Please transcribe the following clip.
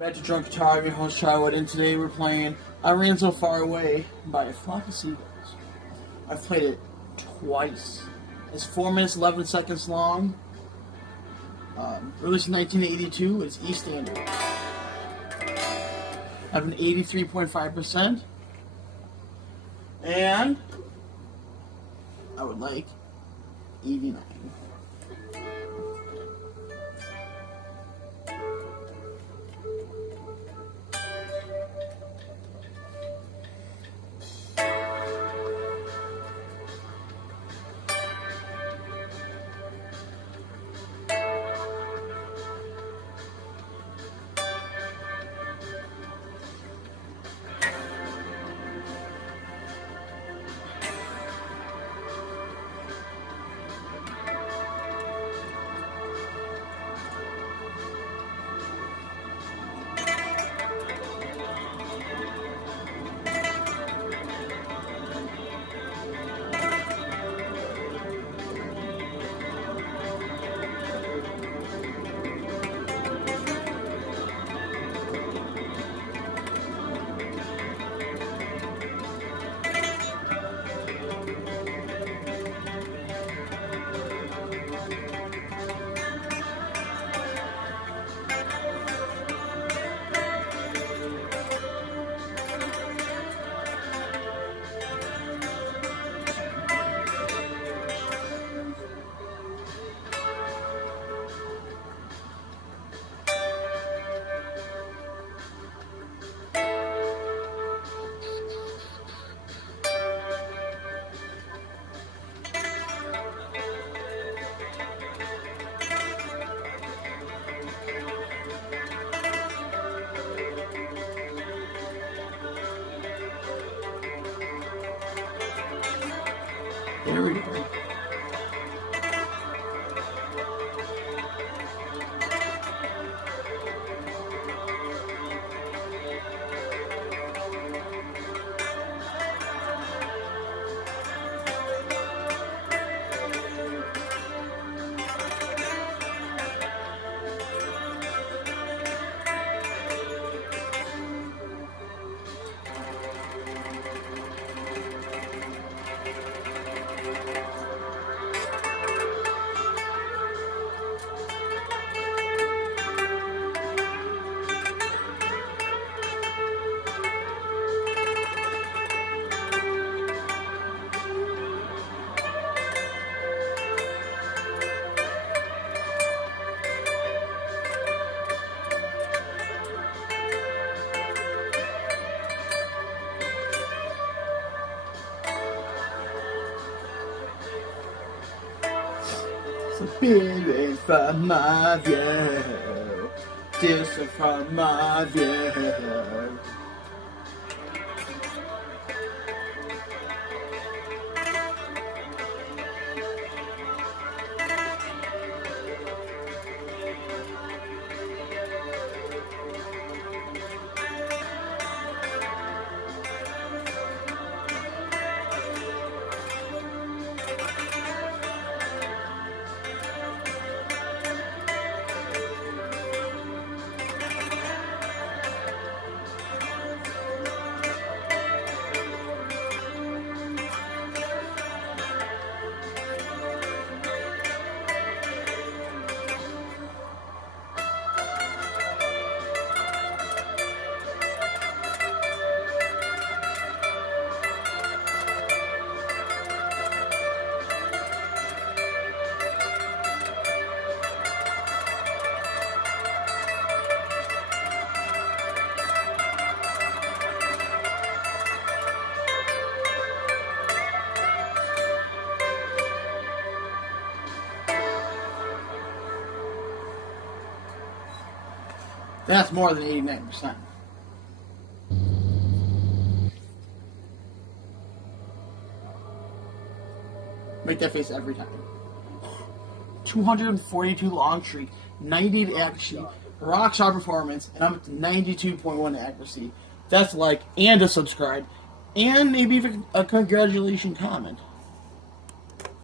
Back to Drunk Guitar, I'm your host Charwood, and today we're playing I Ran So Far Away by A Flock of Seagulls. I've played it twice. It's 4 minutes 11 seconds long. Released in 1982, it's E standard. I have an 83.5%, and I would like 89. There we go. Spirit from my view, distant from my view. That's more than 89%. Make that face every time. 242 long streak, 98 accuracy, rock star performance, and I'm up to 92.1 accuracy. That's like, and a subscribe, and maybe even a congratulations comment.